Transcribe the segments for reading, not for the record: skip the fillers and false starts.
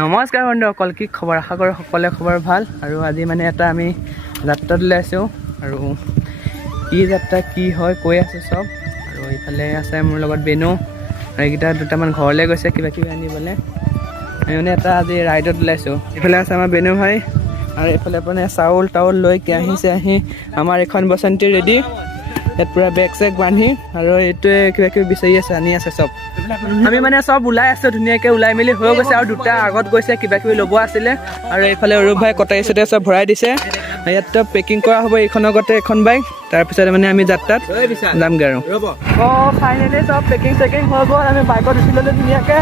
নমস্কাৰ বন্ধুসকল, কি খবৰ? আশা কৰোঁ সকলোৰে খবৰ ভাল। আৰু আজি মানে এটা আমি যাত্ৰাত ওলাইছোঁ আৰু কি যাত্ৰা কি হয় কৈ আছোঁ চব। আৰু এইফালে আছে মোৰ লগত বেনু, আৰু এইকেইটা দুটামান ঘৰলৈ গৈছে কিবা কিবি আনিবলৈ। আমি মানে এটা আজি ৰাইডত ওলাইছোঁ। এইফালে আছে আমাৰ বেনু ভাই, আৰু এইফালে মানে চাউল তাউল লৈ আহিছে। আহি আমাৰ এখন বসন্তী ৰেডি, ইয়াত পূৰা বেগ চেগ বান্ধি, আৰু এইটোৱে কিবা কিবি বিচাৰি আছে, আনি আছে চব। আমি মানে চব ওলাই আছোঁ, ধুনীয়াকৈ ওলাই মেলি হৈ গৈছে। আৰু দুটা আগত গৈছে, কিবা কিবি ল'ব আছিলে। আৰু এইফালে অৰূপ ভাই কটাৰী চটাৰী চব ভৰাই দিছে। ইয়াত পেকিং কৰা হ'ব এইখন আগতে এখন বাইক, তাৰপিছতে মানে আমি যাত্ৰাত যামগৈ আৰু। ফাইনেলি চব পেকিং চেকিং হৈ গ'ল। আমি বাইকত উঠি ল'লোঁ ধুনীয়াকৈ।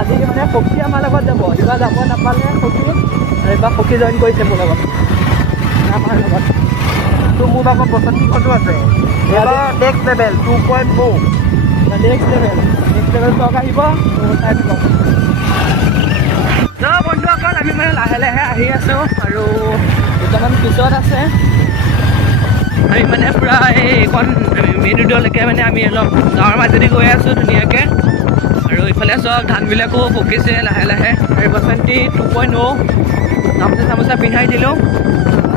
আজি মানে সখী আমাৰ লগত যাব, এইবাৰ যাব নাপালে সখী, আৰু এইবাৰ সখী জইন কৰিছে মোৰ লগত, আমাৰ লগত। তো মোৰ আকৌ বসন্তীখনো আছে, এইবাৰ নেক্সট লেভেল 2.0, নেক্সট লেভেল চক আহিব চাই থাকক। তো বন্ধুসকল, আমি মানে লাহে লাহে আহি আছোঁ, আৰু দুটামান পিছত আছে। আমি মানে পূৰা এইখন মেইন ৰোডলৈকে মানে আমি অলপ গাঁৱৰ মাজেদি গৈ আছোঁ ধুনীয়াকৈ। আৰু ইফালে চব ধানবিলাকো পকিছে লাহে লাহে। আৰু বসন্তী 2.0 গামোচা চামোচা পিন্ধাই দিলোঁ।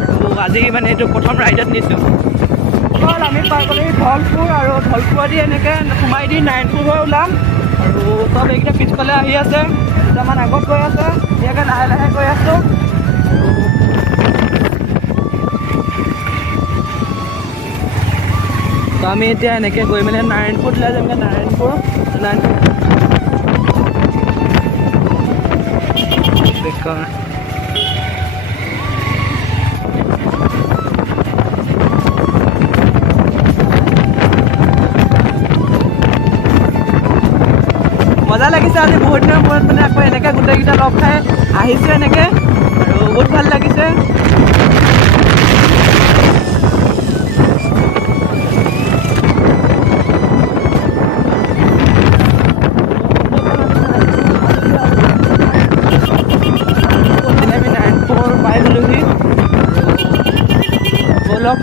আৰু আজি মানে এইটো প্ৰথম ৰাইডত নিছোঁ। আমি পাই গ'লো ধলপুৰ, আৰু ধলপুৰেদি এনেকৈ সোমাই দি নাৰায়ণপুৰ হৈ ওলাম। আৰু চব এইকেইটা পিছফালে আহি আছে, দুটামান আগত গৈ আছে, ধুনীয়াকৈ লাহে লাহে গৈ আছোঁ। তো আমি এতিয়া এনেকৈ গৈ মেলি নাৰায়ণপুৰত ওলাই যামগৈ। নাৰায়ণপুৰ মজা লাগিছে। আজি বহুত দিনৰ মূৰত মানে আকৌ এনেকৈ গোটেইকেইটা লগ খাই আহিছোঁ এনেকৈ, আৰু বহুত ভাল লাগিছে। আমি নাৰায়ণপুৰ পাই গ'লোহি, ব'লক।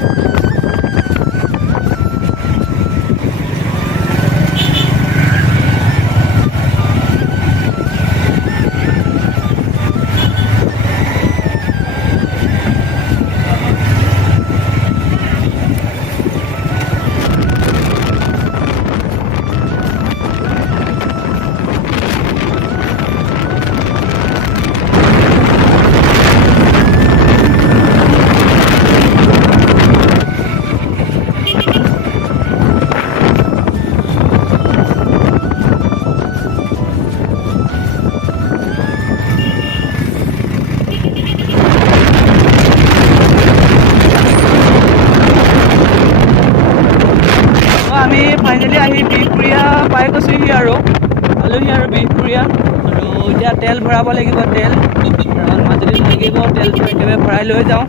আমি ফাইনেলি আহি বিহপুৰীয়া পাই গৈছোঁহি, আৰু পালোহি আৰু বিহপুৰীয়া। আৰু এতিয়া তেল ভৰাব লাগিব, তেল মাজুলীত লাগিব, তেলটো একেবাৰে ভৰাই লৈ যাওঁ।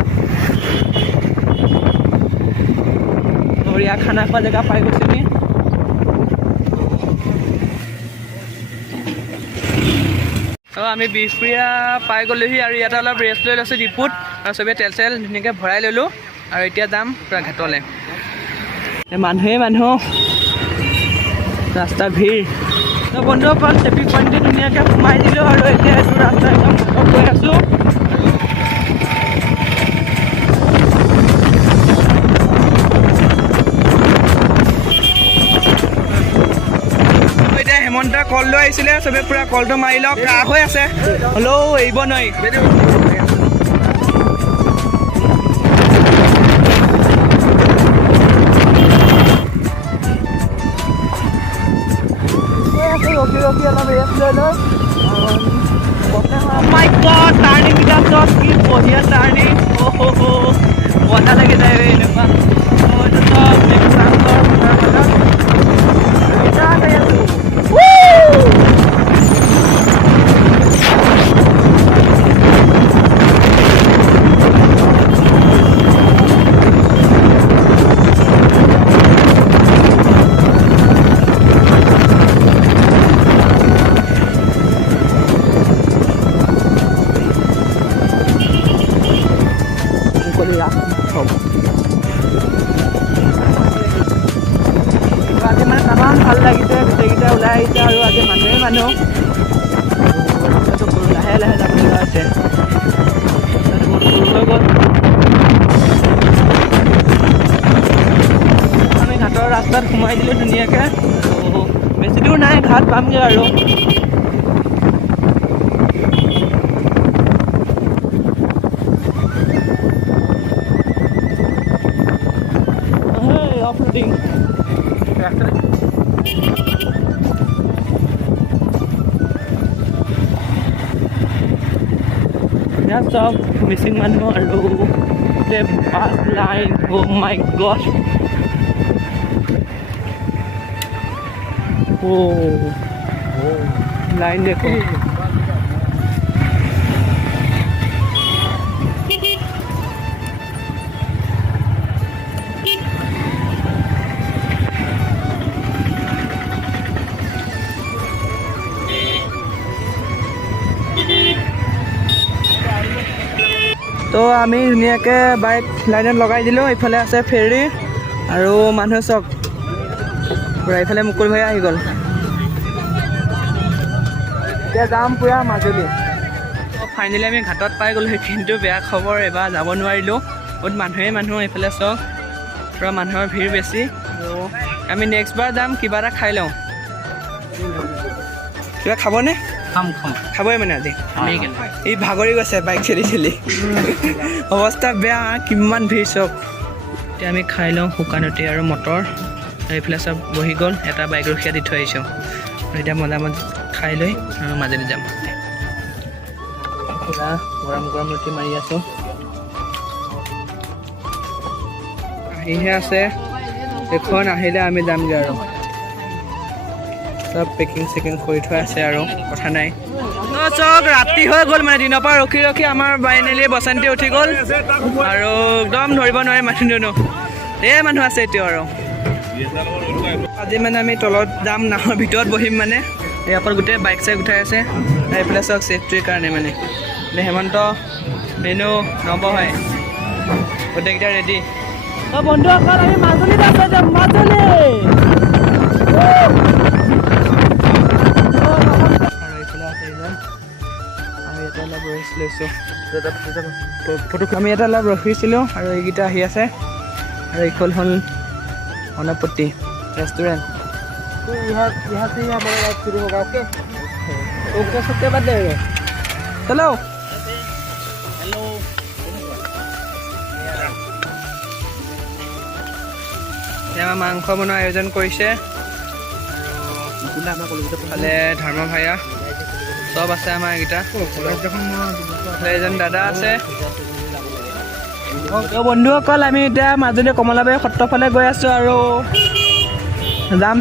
বঢ়িয়া খানা খোৱা জেগা পাই গৈছোঁহি। আমি বিহপুৰীয়া পাই গ'লোহি, আৰু ইয়াতে অলপ ৰেষ্ট লৈ লৈছোঁ ডিপুত, আৰু চবেই তেল চেল ধুনীয়াকৈ ভৰাই ল'লোঁ। আৰু এতিয়া যাম পূৰা ঘাটলৈ। মানুহেই মানুহ, ৰাস্তা ভিৰ। তো বন্ধুসকল, ট্ৰেফিক পইণ্টটো ধুনীয়াকৈ সোমাই দিলোঁ, আৰু এতিয়া এইটো ৰাস্তা একদম গৈ আছোঁ। এতিয়া হেমন্তই কল লৈ আহিছিলে, চবে পূৰা কলটো মাৰি লওক। কাহ হৈ আছে, হ'লেও এৰিব নোৱাৰি। ৰখি ৰখি অলপ ৰেষ্ট লৈ লৈ। মাই গড, টাৰ্ণিং কেইটা চব কি বঢ়িয়া টাৰ্ণিং। মজা লাগি যায় এনেকুৱা। আজি মানে তামাম ভাল লাগিছে, গোটেইকেইটা আৰু অফৰোডিং চব মিচিং মানুহ আৰু বাছ লাইন অ' মাই গড লাইন দেখো তো আমি ধুনীয়াকৈ বাইক লাইনত লগাই দিলোঁ ইফালে আছে ফেৰী আৰু মানুহ চব পূৰা ইফালে মুকুল ভাই আহি গ'ল এতিয়া যাম পূৰা মাজুলী ফাইনেলি আমি ঘাটত পাই গ'লোঁ কিন্তু বেয়া খবৰ এবাৰ যাব নোৱাৰিলোঁ বহুত মানুহ এইফালে চব পূৰা মানুহৰ ভিৰ বেছি আৰু আমি নেক্সট বাৰ যাম কিবা এটা খাই লওঁ কিবা খাবনে খাবই মানে আজি এই ভাগৰি গৈছে বাইক ঠেলি অৱস্থা বেয়া কিমান ভিৰ চব এতিয়া আমি খাই লওঁ শুকানতি আৰু মটৰ এইফালে চব বহি গ'ল এটা বাইক ৰখীয়া দি থৈ আহিছোঁ এতিয়া মজা খাই লৈ আৰু মাজুলী যাম পুৰা গৰম ৰুটি মাৰি আছোঁ আহিহে আছে এখন আহিলে আমি যামগৈ আৰু চব পেকিং কৰি থোৱা আছে আৰু কথা নাই চব ৰাতি হৈ গ'ল মানে দিনৰ পৰা ৰখি আমাৰ ফাইনেলি বসন্তি উঠি গ'ল আৰু একদম ধৰিব নোৱাৰে মানুহজনো ধেৰ মানুহ আছে এতিয়া আৰু আজি মানে আমি তলত যাম নাহৰ ভিতৰত বহিম মানে এই অকল গোটেই বাইক চাইক উঠাই আছে এইফালে চব ছেফটিৰ কাৰণে মানে হেমন্ত মেনু নবহাই গোটেইকেইটা ৰেডি বন্ধুসকল আমি মাজুলীত আছে যাম মাজুলী আমি এটা অলপ ৰখিছিলোঁ আৰু এইকেইটা আহি আছে আৰু এইখন হ'ল অনাপতি ৰেষ্টুৰেণ্ট হেল্ল' আমাৰ মাংস বনোৱাৰ আয়োজন কৰিছে ফালে ধৰ্ম ভায়া চব আছে আমাৰ এইকেইটা এজন দাদা আছে বন্ধুসকল আমি এতিয়া মাজুলী কমলাবাৰী সত্ৰৰ ফালে গৈ আছোঁ আৰু যাম